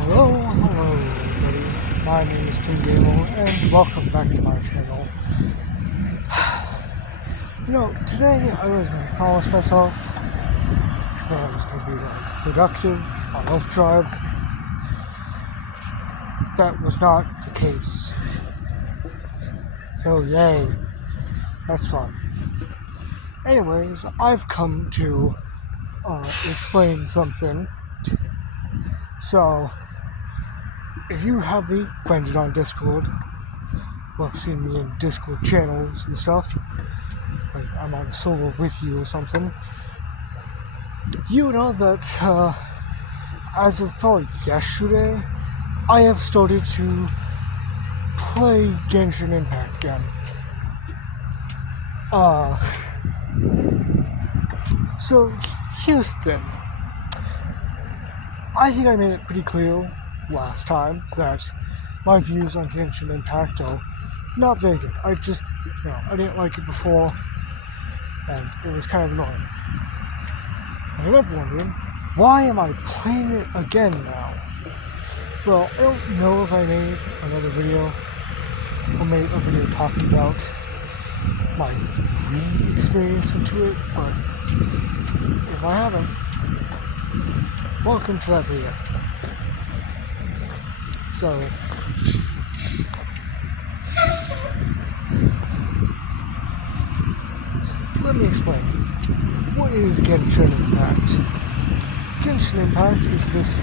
Hello everybody. My name is Tim Gable and welcome back to my channel. Today I was going to promise myself that I was going to be productive on Elf Tribe. That was not the case. So yay, that's fun. Anyways, I've come to explain something. So, if you have me friended on Discord, or have seen me in Discord channels and stuff, like I'm on a solo with you or something, you know that as of probably yesterday, I have started to play Genshin Impact again. So here's the thing. I think I made it pretty clear last time that my views on Genshin Impact are not very good. I just, I didn't like it before, and it was kind of annoying. I remember wondering, why am I playing it again now? Well, I don't know if I made another video, or made a video talking about my re-experience into it, but if I haven't, welcome to that video. So, let me explain. What is Genshin Impact? Genshin Impact is this,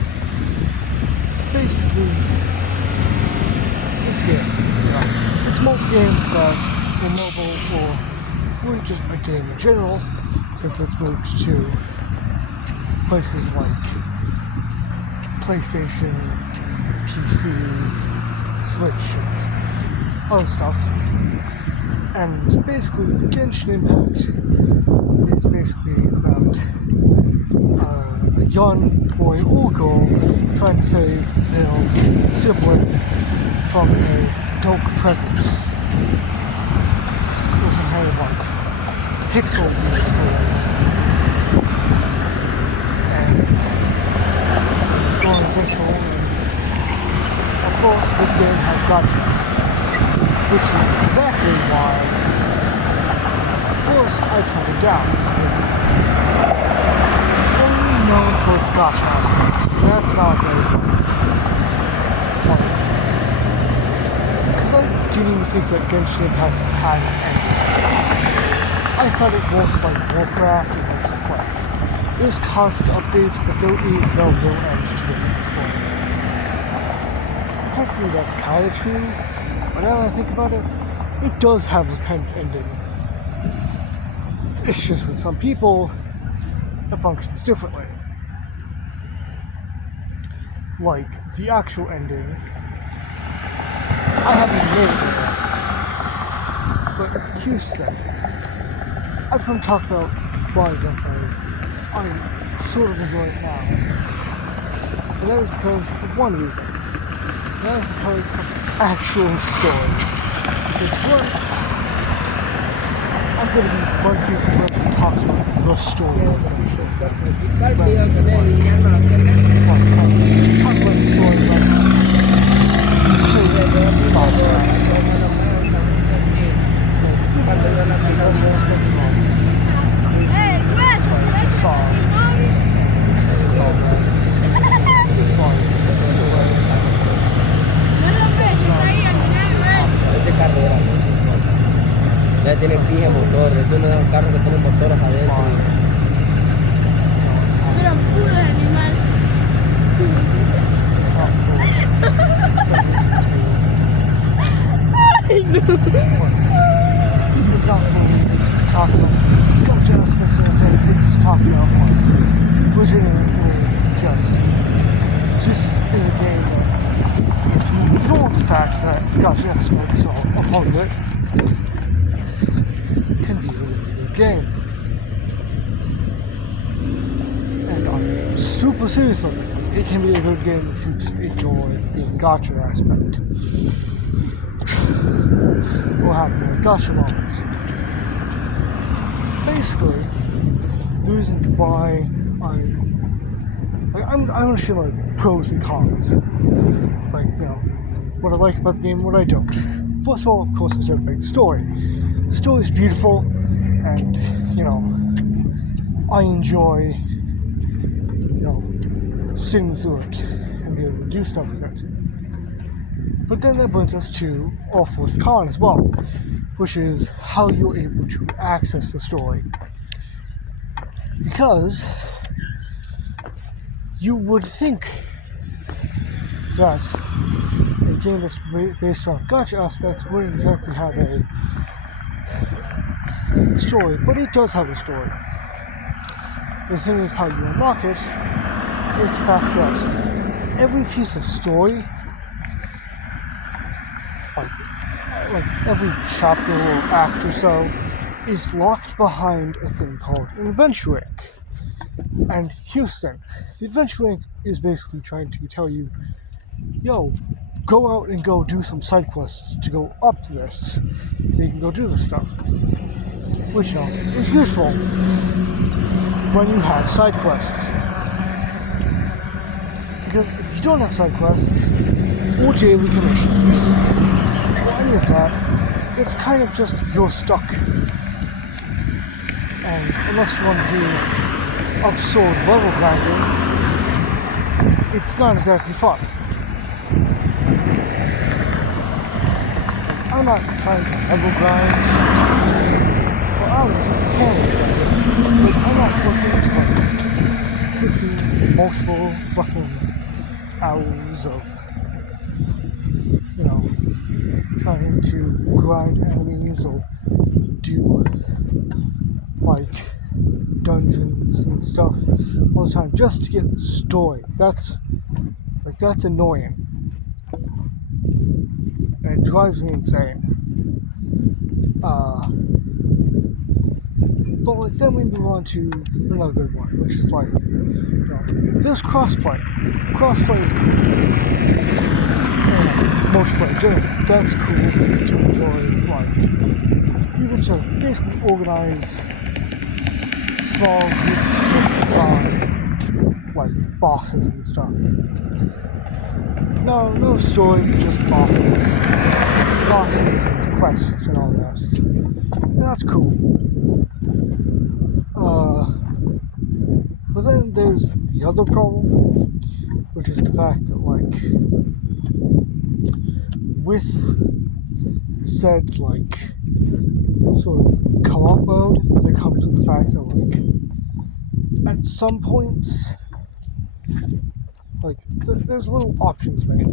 basically, this game. It's a multi-game that, or mobile, or really just a game in general, since it's moved to places like PlayStation, PC, Switch, and other stuff. And basically, Genshin Impact is basically about a young boy or girl trying to save their sibling from a dark presence. Or some kind of like pixel-based story. Visual, and of course this game has gacha aspects, which is exactly why first I turned it down, because it's only known for its gacha aspects, and that's not very fun. Because I didn't even think that Genshin Impact had an ending. I thought it worked like Warcraft, and it's just like there's constant updates, but there is no real end to it at this point. Technically, that's kind of true, but now that I think about it, it does have a kind of ending. It's just with some people, it functions differently. Like, the actual ending, I haven't made it yet. But here's the thing. I've come to talk about why exactly I sort of enjoy it now. And that is because of one reason. That is because of actual story. Because once I'm going to be one of the people who actually talks about the story of the show. Talk about the story ya tiene pija motor, esto no es un carro que tiene motores adentro. Pero pude animal. Ay, no. It's not talking about gacha aspects of it, it's talking about legitimately just this is a game that if you ignore the fact that gacha aspects are a part of it, can be a really good game. And I'm super serious about this. It can be a good game if you just enjoy the gacha aspect. We'll have the gacha moments. Basically, the reason why I I'm gonna share like pros and cons. Like, what I like about the game, what I don't. First of all, of course, is everything story. The story is beautiful, and I enjoy sitting through it and being able to do stuff with it. But then that brings us to our first con as well, which is how you're able to access the story. Because you would think that a game that's based on gacha aspects wouldn't exactly have a story, but it does have a story. The thing is, how you unlock it is the fact that every piece of story, like every chapter or act or so, is locked behind a thing called an adventure rank. And here's the thing, the adventure rank is basically trying to tell you, yo, go out and go do some side quests to go up this, so you can go do this stuff. Which, is useful when you have side quests. Because if you don't have side quests, or daily commissions, or any of that, it's kind of just you're stuck. And unless you want to do absurd level grinding, it's not exactly fun. I'm not trying to level grind, well, I was can, but I'm not looking to sit through multiple fucking hours of, trying to grind enemies or do like dungeons and stuff all the time just to get the story. That's annoying. And it drives me insane. But then we move on to another good one, which is like, there's crossplay. Crossplay is cool. Multiplayer generally, that's cool. You get to enjoy, you get to basically organize small groups of like bosses and stuff. No story, just bosses and quests and all that. And that's cool. But then there's the other problem, which is the fact that with said sort of co-op mode, there comes with the fact that at some points, there's a little options menu.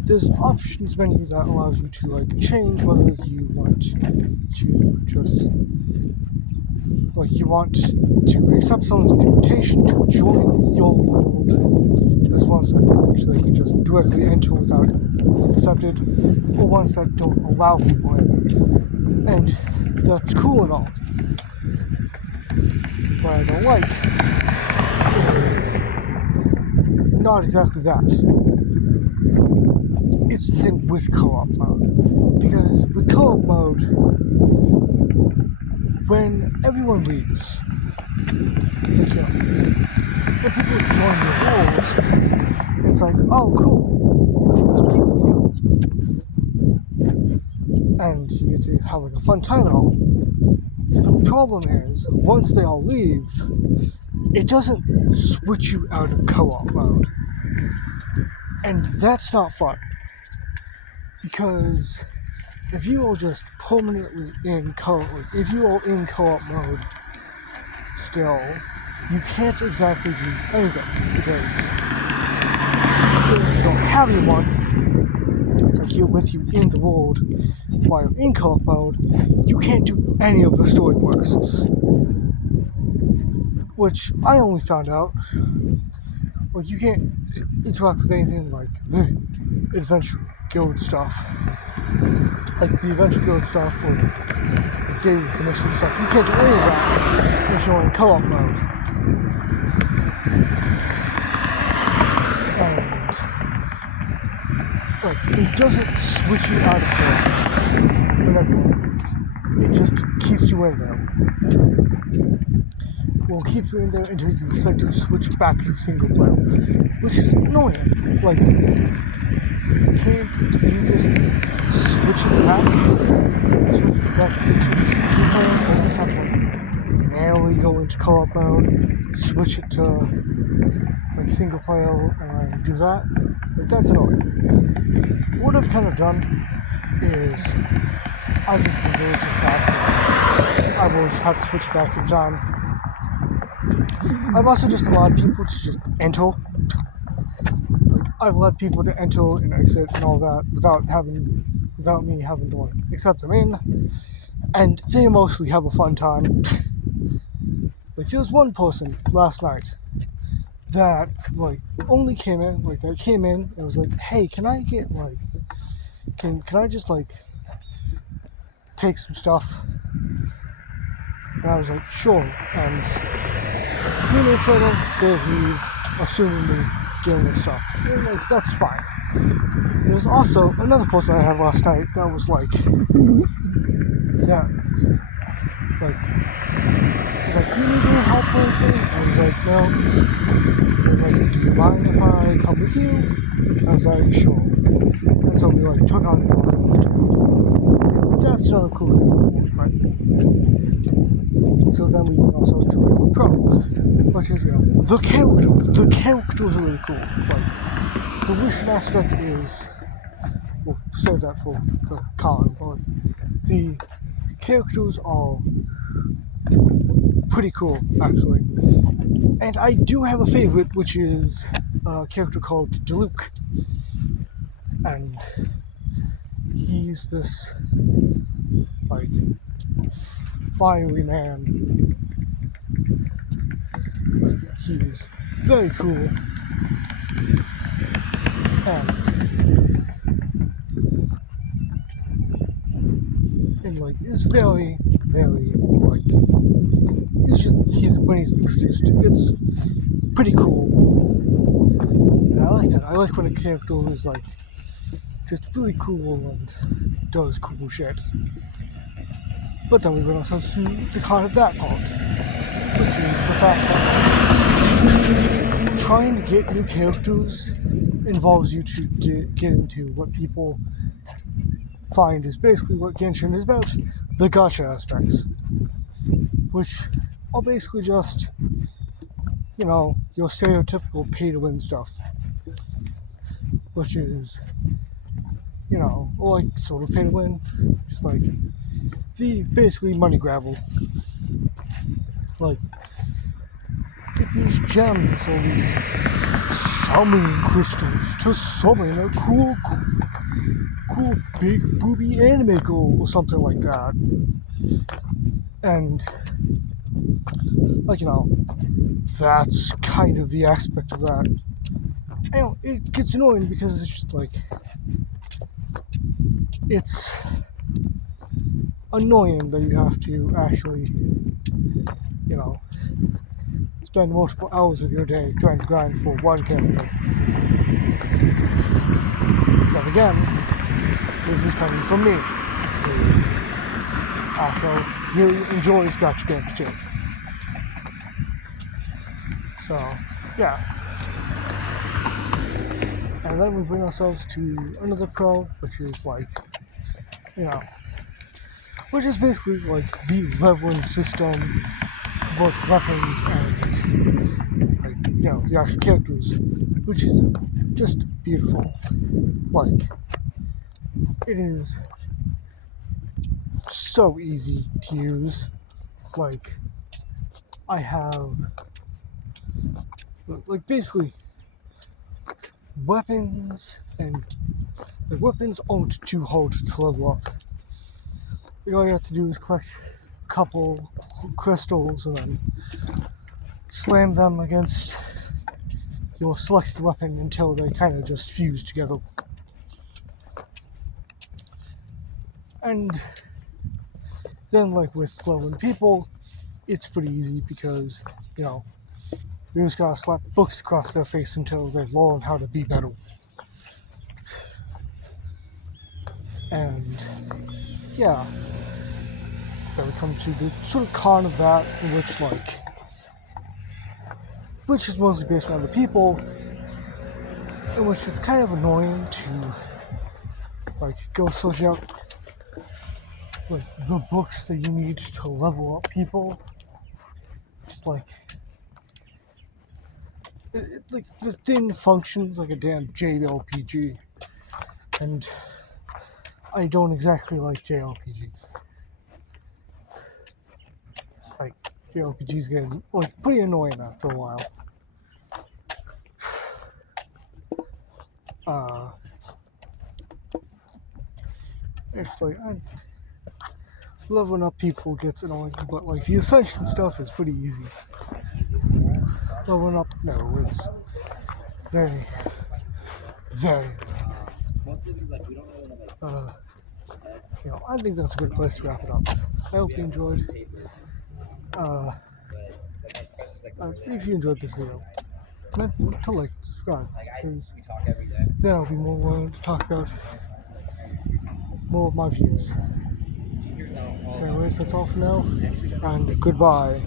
There's options menu that allows you to change whether you want to just you want to accept someone's invitation to join your world. There's ones that they can just directly enter without being accepted, or ones that don't allow people in. And that's cool and all. What I don't like is not exactly that. It's the thing with co-op mode. Because with co-op mode, when everyone leaves, when people join your world, it's like, oh cool, there's people here. And you get to have a fun time and all. The problem is, once they all leave, it doesn't switch you out of co-op mode. And that's not fun. Because if you are just permanently in if you are in co-op mode still, you can't exactly do anything. Because if you don't have anyone here with you in the world while you're in co-op mode, you can't do any of the story quests. Which I only found out, you can't interact with anything like the Adventure Guild stuff. Like the Adventure Guild stuff or the daily commission stuff. You can't do any of that if you're in co-op mode. And it doesn't switch you out of co-op whenever you leave. It just keeps you in there. will keep you in there until you decide to switch back to single player, which is annoying. Like, can't you just switch it back? Switch it back into single player and then have like manually go into co-op mode, switch it to like single player and do that? Like, that's annoying. What I've kind of done is I just resort to faster. I will just have to switch it back every time. I've also just allowed people to just enter. Like, I've allowed people to enter and exit and all that without me having to like accept them in, and they mostly have a fun time. Like, there was one person last night that like only came in, like that came in and was like, "Hey, can I get like, can I just like take some stuff?" And I was like, "Sure." And 3 minutes later, they leave, assumingly getting their stuff. And like, that's fine. There's also another person I had last night that was like, that, like, he's like, "Do you need any help or anything?" I was like, "No." They're like, "Do you mind if I come with you?" I was like, "Sure." And so we like took on the process. That's not a cool thing, right? So then we went ourselves to the pro, which is, you know, the characters. The characters are really cool. Like, the wishing aspect is, we'll save that for the con, but the characters are pretty cool, actually. And I do have a favorite, which is a character called Diluc. And he's this, like, fiery man. Like, he's very cool. And like, is very, very, like, when he's introduced, it's pretty cool. And I like that. I like when a character is like just really cool and does cool shit. But then we went ourselves to the con of that part, which is the fact that trying to get new characters involves you to get into what people find is basically what Genshin is about, the gacha aspects, which are basically just, you know, your stereotypical pay-to-win stuff, which is, you know, like sort of pay-to-win, just like the basically money grabble. Like, get these gems or these summoning crystals to summon a cool big booby anime girl or something like that. And, like, you know, that's kind of the aspect of that. And, you know, it gets annoying because it's just like, it's annoying that you have to actually, you know, spend multiple hours of your day trying to grind for one character. Then again, this is coming from me, who also really enjoys gacha games too. So, yeah. And then we bring ourselves to another pro, which is like, you know, which is basically like the leveling system for both weapons and, like, you know, the actual characters, which is just beautiful. Like, it is so easy to use. Like, I have, like, basically weapons, and the weapons aren't too hard to level up. All you have to do is collect a couple crystals and then slam them against your selected weapon until they kind of just fuse together. And then, like, with leveling people, it's pretty easy because, you know, you just gotta slap books across their face until they learn how to be better. And, yeah. Then we come to the sort of con of that, in which, like, which is mostly based around the people, in which it's kind of annoying to like go search out like the books that you need to level up people. It's like like the thing functions like a damn JRPG, and I don't exactly like JRPGs. Like JRPGs get like pretty annoying after a while. Uh, it's like leveling up people gets annoying, but like the ascension stuff is pretty easy. Leveling up, no, it's very, very. Uh, I think that's a good place to wrap it up. I hope you enjoyed. If you enjoyed this video, remember to like and subscribe, because then I'll be more willing to talk about more of my views. So anyways, that's all for now, and goodbye.